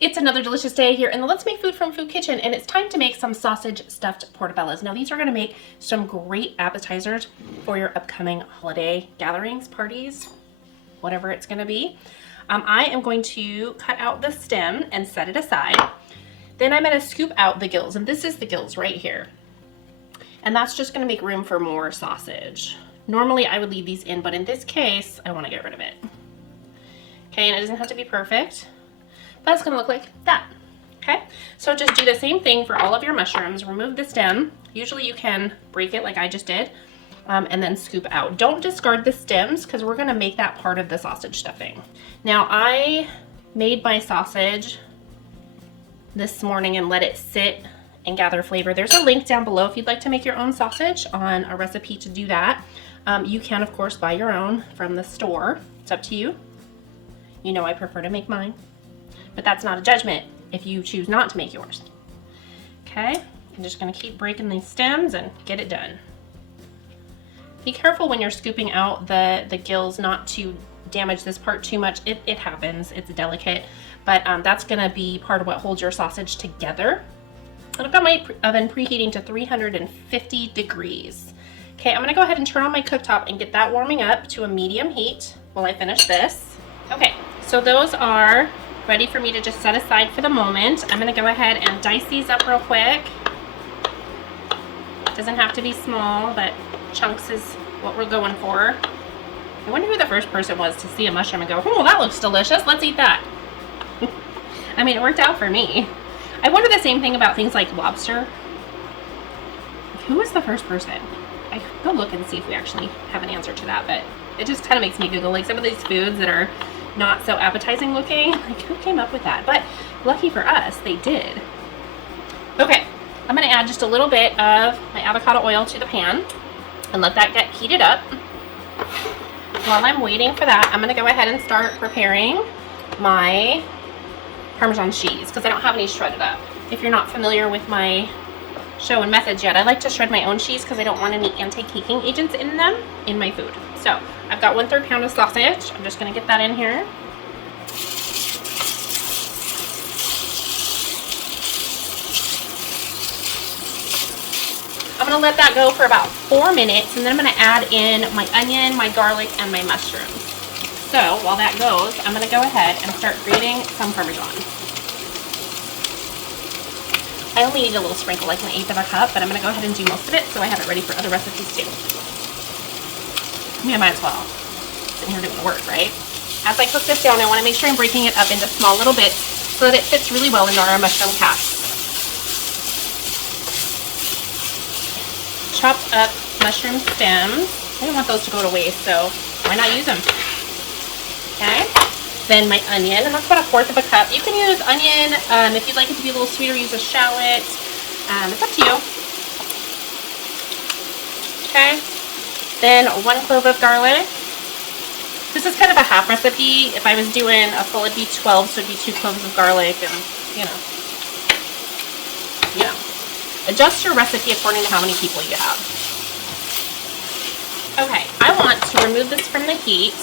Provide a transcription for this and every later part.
It's another delicious day here in the Let's Make Food from Food Kitchen, and it's time to make some sausage stuffed portobellos. Now these are gonna make some great appetizers for your upcoming holiday gatherings, parties, whatever it's gonna be. I am going to cut out the stem and set it aside. Then I'm gonna scoop out the gills, and this is the gills right here. And that's just gonna make room for more sausage. Normally I would leave these in, but in this case, I wanna get rid of it. Okay, and it doesn't have to be perfect, but it's gonna look like that. Okay, so just do the same thing for all of your mushrooms. Remove the stem. Usually you can break it like I just did, and then scoop out. Don't discard the stems because we're gonna make that part of the sausage stuffing. Now I made my sausage this morning and let it sit and gather flavor. There's a link down below if you'd like to make your own sausage on a recipe to do that. You can of course buy your own from the store. It's up to you. You know I prefer to make mine, but that's not a judgment if you choose not to make yours. Okay, I'm just gonna keep breaking these stems and get it done. Be careful when you're scooping out the gills not to damage this part too much. It happens, it's delicate, but that's gonna be part of what holds your sausage together. And I've got my oven preheating to 350 degrees. Okay, I'm gonna go ahead and turn on my cooktop and get that warming up to a medium heat while I finish this. Okay, so those are ready for me to just set aside for the moment. I'm gonna go ahead and dice these up real quick. Doesn't have to be small, but chunks is what we're going for. I wonder who the first person was to see a mushroom and go, oh, that looks delicious, let's eat that. I mean, it worked out for me. I wonder the same thing about things like lobster. Who was the first person? I could go look and see if we actually have an answer to that, but it just kind of makes me giggle. Like some of these foods that are not so appetizing looking, like who came up with that? But lucky for us, they did. Okay, I'm gonna add just a little bit of my avocado oil to the pan and let that get heated up. While I'm waiting for that, I'm gonna go ahead and start preparing my Parmesan cheese because I don't have any shredded up. If you're not familiar with my show and methods yet, I like to shred my own cheese because I don't want any anti-caking agents in them in my food. So I've got 1/3 pound of sausage. I'm just gonna get that in here. I'm gonna let that go for about 4 minutes, and then I'm gonna add in my onion, my garlic, and my mushrooms. So while that goes, I'm gonna go ahead and start grating some Parmesan. I only need a little sprinkle, like 1/8 of a cup, but I'm gonna go ahead and do most of it so I have it ready for other recipes too. I mean, I might as well. Sitting here doing the work, right? As I cook this down, I wanna make sure I'm breaking it up into small little bits so that it fits really well into our mushroom caps. Chopped up mushroom stems. I don't want those to go to waste, so why not use them? Okay. Then my onion, and that's about 1/4 of a cup. You can use onion, if you'd like it to be a little sweeter, use a shallot. It's up to you. Okay. Then 1 clove of garlic. This is kind of a half recipe. If I was doing a full, it'd be 12, so it'd be 2 cloves of garlic, and you know. Adjust your recipe according to how many people you have. Okay, I want to remove this from the heat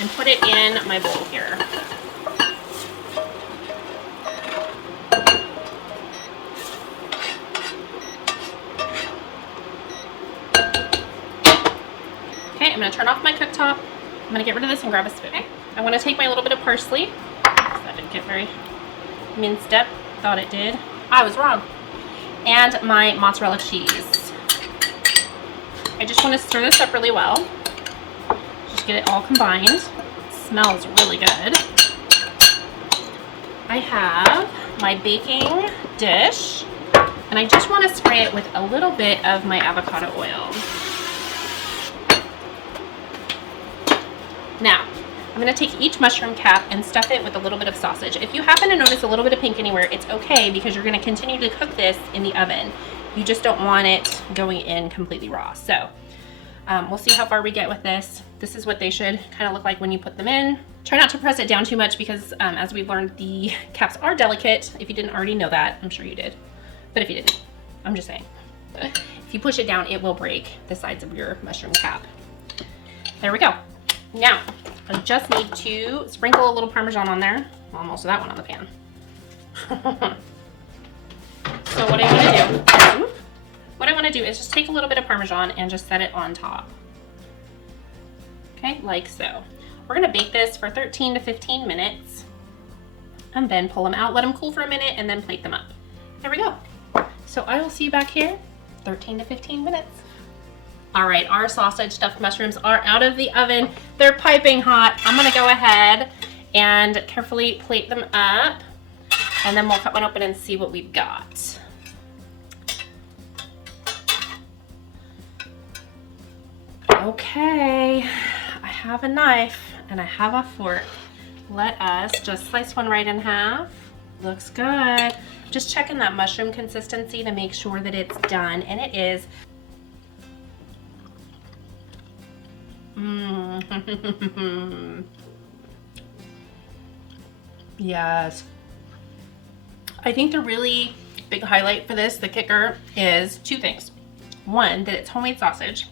and put it in my bowl here. Okay, I'm gonna turn off my cooktop. I'm gonna get rid of this and grab a spoon. Okay. I wanna take my little bit of parsley. That didn't get very minced up. Thought it did. I was wrong. And my mozzarella cheese. I just wanna stir this up really well. Just get it all combined. It smells really good. I have my baking dish, and I just wanna spray it with a little bit of my avocado oil. Now, I'm gonna take each mushroom cap and stuff it with a little bit of sausage. If you happen to notice a little bit of pink anywhere, it's okay because you're gonna continue to cook this in the oven. You just don't want it going in completely raw. So we'll see how far we get with this. This is what they should kind of look like when you put them in. Try not to press it down too much because as we've learned, the caps are delicate. If you didn't already know that, I'm sure you did. But if you didn't, I'm just saying. If you push it down, it will break the sides of your mushroom cap. There we go. Now, I just need to sprinkle a little Parmesan on there. Well, most of that one on the pan. So what I want to do is just take a little bit of Parmesan and just set it on top. Okay, like so. We're gonna bake this for 13 to 15 minutes and then pull them out, let them cool for a minute, and then plate them up. There we go. So I will see you back here, 13 to 15 minutes. All right, our sausage stuffed mushrooms are out of the oven. They're piping hot. I'm gonna go ahead and carefully plate them up, and then we'll cut one open and see what we've got. Okay, I have a knife and I have a fork. Let us just slice one right in half. Looks good. Just checking that mushroom consistency to make sure that it's done, and it is. Yes. I think the really big highlight for this, the kicker, is two things. One, that it's homemade sausage.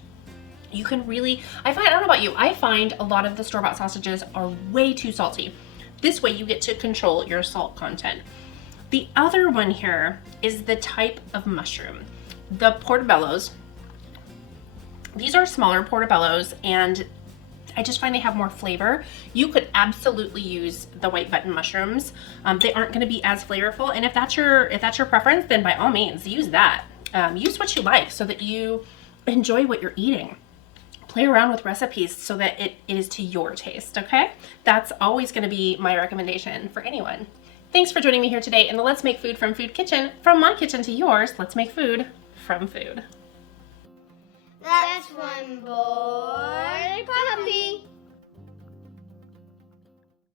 You can really, I don't know about you, I find a lot of the store-bought sausages are way too salty. This way you get to control your salt content. The other one here is the type of mushroom. The portobellos, these are smaller portobellos, and I just find they have more flavor. You could absolutely use the white button mushrooms. They aren't gonna be as flavorful, and if that's your preference, then by all means, use that. Use what you like so that you enjoy what you're eating. Play around with recipes so that it is to your taste, okay? That's always gonna be my recommendation for anyone. Thanks for joining me here today in the Let's Make Food from Food kitchen. From my kitchen to yours, let's make food from food. That's one board.